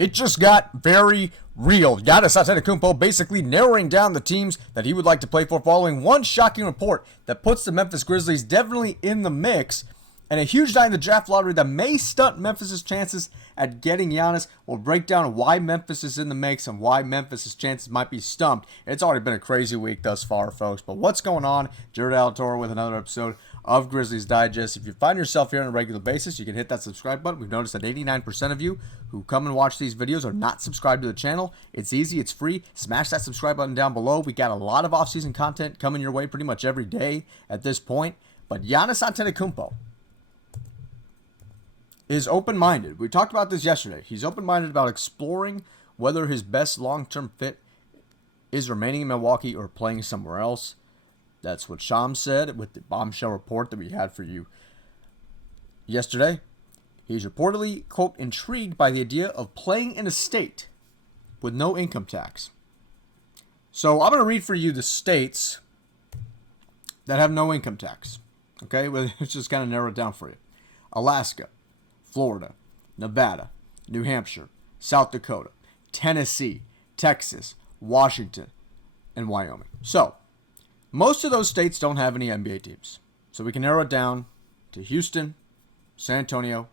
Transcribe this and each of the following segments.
It just got very real. Giannis Antetokounmpo basically narrowing down the teams that he would like to play for following one shocking report that puts the Memphis Grizzlies definitely in the mix. And a huge night in the draft lottery that may stunt Memphis' chances at getting Giannis. We'll break down why Memphis is in the mix and why Memphis' chances might be stumped. It's already been a crazy week thus far, folks. But what's going on? Jared Alatorre with another episode of Grizzlies Digest. If you find yourself here on a regular basis, you can hit that subscribe button. We've noticed that 89% of you who come and watch these videos are not subscribed to the channel. It's easy. It's free. Smash that subscribe button down below. We got a lot of off-season content coming your way pretty much every day at this point. But Giannis Antetokounmpo is open-minded. We talked about this yesterday. He's open-minded about exploring whether his best long-term fit is remaining in Milwaukee or playing somewhere else. That's what Shams said with the bombshell report that we had for you yesterday. He's reportedly, quote, intrigued by the idea of playing in a state with no income tax. So I'm going to read for you the states that have no income tax. Okay, well, let's just kind of narrow it down for you. Alaska, Florida, Nevada, New Hampshire, South Dakota, Tennessee, Texas, Washington, and Wyoming. So, most of those states don't have any NBA teams. So we can narrow it down to Houston, San Antonio,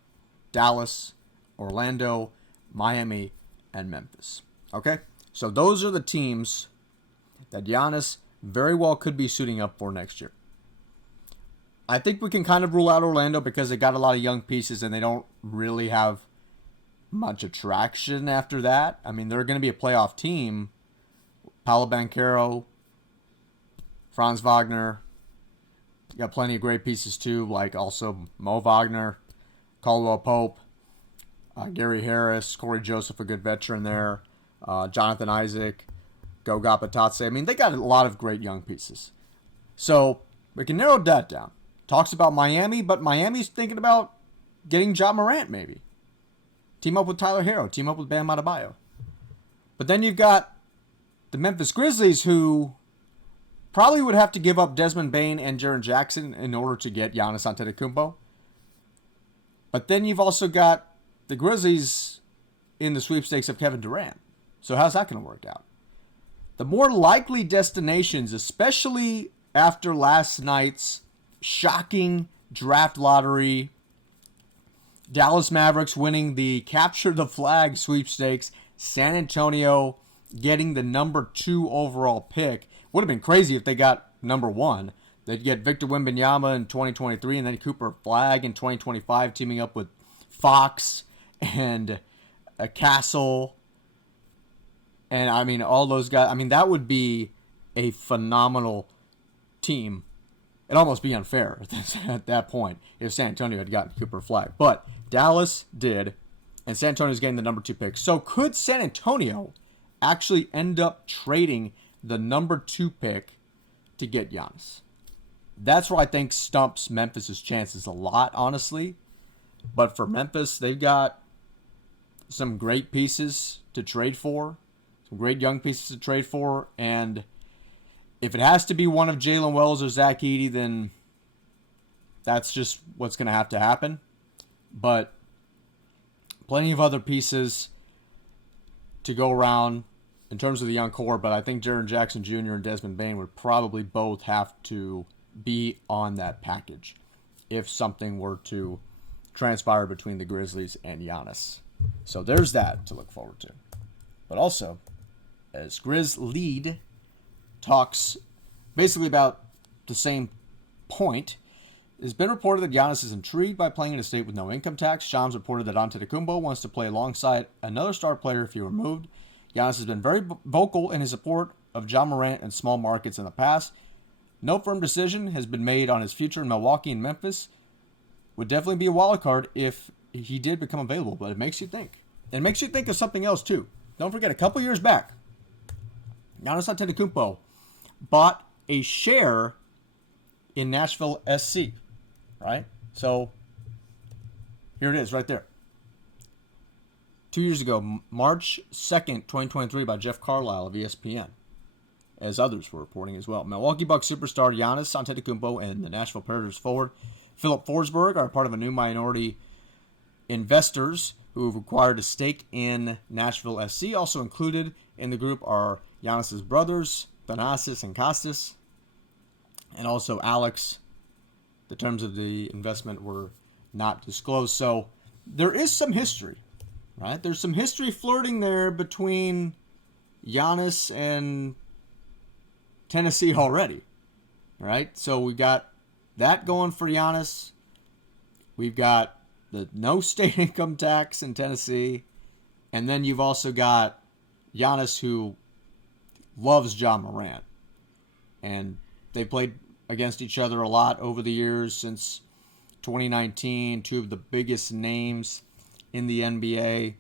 Dallas, Orlando, Miami, and Memphis. Okay? So those are the teams that Giannis very well could be suiting up for next year. I think we can kind of rule out Orlando because they got a lot of young pieces and they don't really have much attraction after that. I mean, they're going to be a playoff team. Paolo Banchero, Franz Wagner, you got plenty of great pieces too, like also Mo Wagner, Caldwell Pope, Gary Harris, Corey Joseph, a good veteran there, Jonathan Isaac, Goga Patatse. I mean, they got a lot of great young pieces. So we can narrow that down. Talks about Miami, but Miami's thinking about getting Ja Morant maybe. Team up with Tyler Hero, team up with Bam Adebayo. But then you've got the Memphis Grizzlies who probably would have to give up Desmond Bane and Jaren Jackson in order to get Giannis Antetokounmpo. But then you've also got the Grizzlies in the sweepstakes of Kevin Durant. So how's that going to work out? The more likely destinations, especially after last night's shocking draft lottery, Dallas Mavericks winning the Capture the Flag sweepstakes, San Antonio getting the number 2 overall pick. Would have been crazy if they got number 1. They'd get Victor Wembanyama in 2023 and then Cooper Flag in 2025, teaming up with Fox and Castle. And, I mean, all those guys. I mean, that would be a phenomenal team. It'd almost be unfair at that point if San Antonio had gotten Cooper Flag. But Dallas did, and San Antonio's getting the number 2 pick. So could San Antonio actually end up trading the number 2 pick to get Giannis? That's where I think stumps Memphis' chances a lot, honestly. But for Memphis, they've got some great pieces to trade for, some great young pieces to trade for, and if it has to be one of Jalen Wells or Zach Edey, then that's just what's going to have to happen. But plenty of other pieces to go around in terms of the young core, but I think Jaren Jackson Jr. and Desmond Bane would probably both have to be on that package if something were to transpire between the Grizzlies and Giannis. So there's that to look forward to. But also, as Grizz lead talks basically about the same point, it's been reported that Giannis is intrigued by playing in a state with no income tax. Shams reported that Antetokounmpo wants to play alongside another star player if he were moved. Giannis has been very vocal in his support of Ja Morant in small markets in the past. No firm decision has been made on his future in Milwaukee and Memphis. Would definitely be a wild card if he did become available, but it makes you think. It makes you think of something else too. Don't forget, a couple years back, Giannis Antetokounmpo bought a share in Nashville SC, right? So here it is right there. 2 years ago, March 2nd, 2023, by Jeff Carlisle of ESPN, as others were reporting as well. Milwaukee Bucks superstar Giannis Antetokounmpo and the Nashville Predators forward Philip Forsberg are part of a new minority investors who have acquired a stake in Nashville SC. Also included in the group are Giannis's brothers, Thanasis and Kostas, and also Alex. The terms of the investment were not disclosed. So there is some history, right? There's some history flirting there between Giannis and Tennessee already, right? So we got that going for Giannis. We've got the no state income tax in Tennessee. And then you've also got Giannis, who loves Ja Morant. And they played against each other a lot over the years since 2019. Two of the biggest names in the NBA.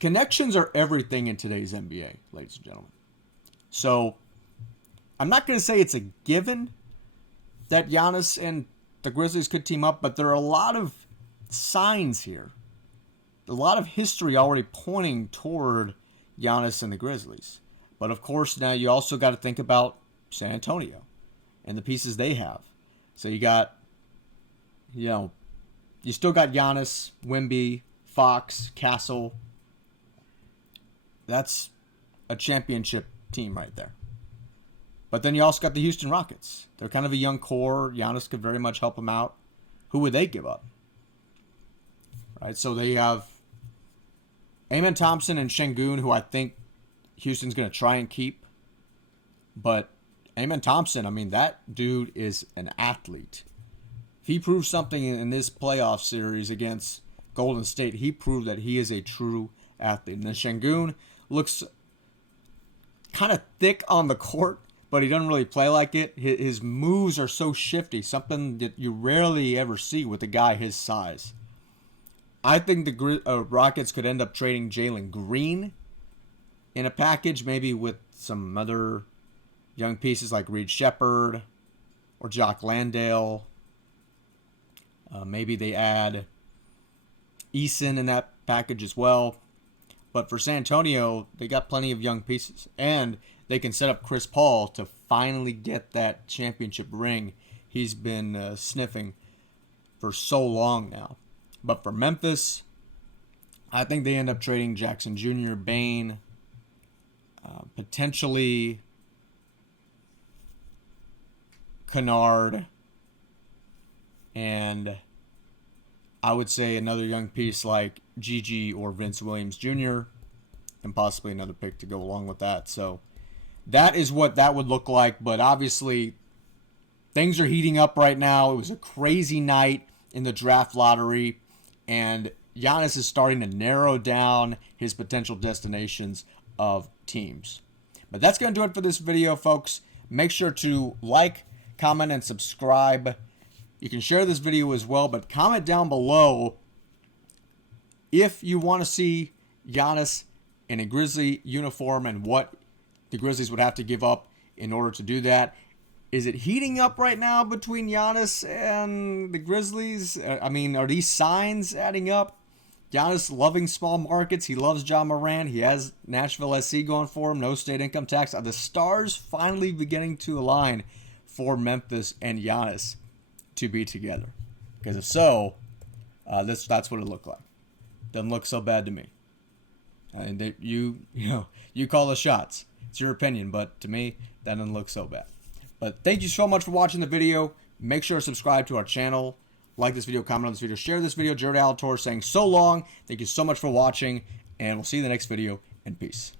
Connections are everything in today's NBA, ladies and gentlemen. So I'm not going to say it's a given that Giannis and the Grizzlies could team up, but there are a lot of signs here. A lot of history already pointing toward Giannis and the Grizzlies. But of course, now you also got to think about San Antonio and the pieces they have. So you got, you still got Giannis, Wemby, Fox, Castle. That's a championship team right there. But then you also got the Houston Rockets. They're kind of a young core. Giannis could very much help them out. Who would they give up? Right, so they have Amen Thompson and Şengün, who I think Houston's going to try and keep. But Amen Thompson, I mean, that dude is an athlete. He proved something in this playoff series against Golden State. He proved that he is a true athlete. And then Şengün looks kind of thick on the court, but he doesn't really play like it. His moves are so shifty, something that you rarely ever see with a guy his size. I think the Rockets could end up trading Jalen Green in a package, maybe with some other young pieces like Reed Shepherd or Jock Landale. Maybe they add Eason in that package as well. But for San Antonio, they got plenty of young pieces. And they can set up Chris Paul to finally get that championship ring he's been sniffing for so long now. But for Memphis, I think they end up trading Jackson Jr., Bane, potentially Kennard, and I would say another young piece like Gigi or Vince Williams Jr., and possibly another pick to go along with that. So that is what that would look like. But obviously, things are heating up right now. It was a crazy night in the draft lottery, and Giannis is starting to narrow down his potential destinations of teams. But that's going to do it for this video, folks. Make sure to like, comment, and subscribe. You can share this video as well, but comment down below if you want to see Giannis in a Grizzly uniform and what the Grizzlies would have to give up in order to do that. Is it heating up right now between Giannis and the Grizzlies? I mean, are these signs adding up? Giannis loving small markets. He loves Ja Morant. He has Nashville SC going for him. No state income tax. Are the stars finally beginning to align for Memphis and Giannis to be together? Because if so, that's what it looked like. Doesn't look so bad to me. And you call the shots. It's your opinion, but to me, that doesn't look so bad. But thank you so much for watching the video. Make sure to subscribe to our channel. Like this video, comment on this video, share this video. Jared Alator saying so long. Thank you so much for watching, and we'll see you in the next video, and peace.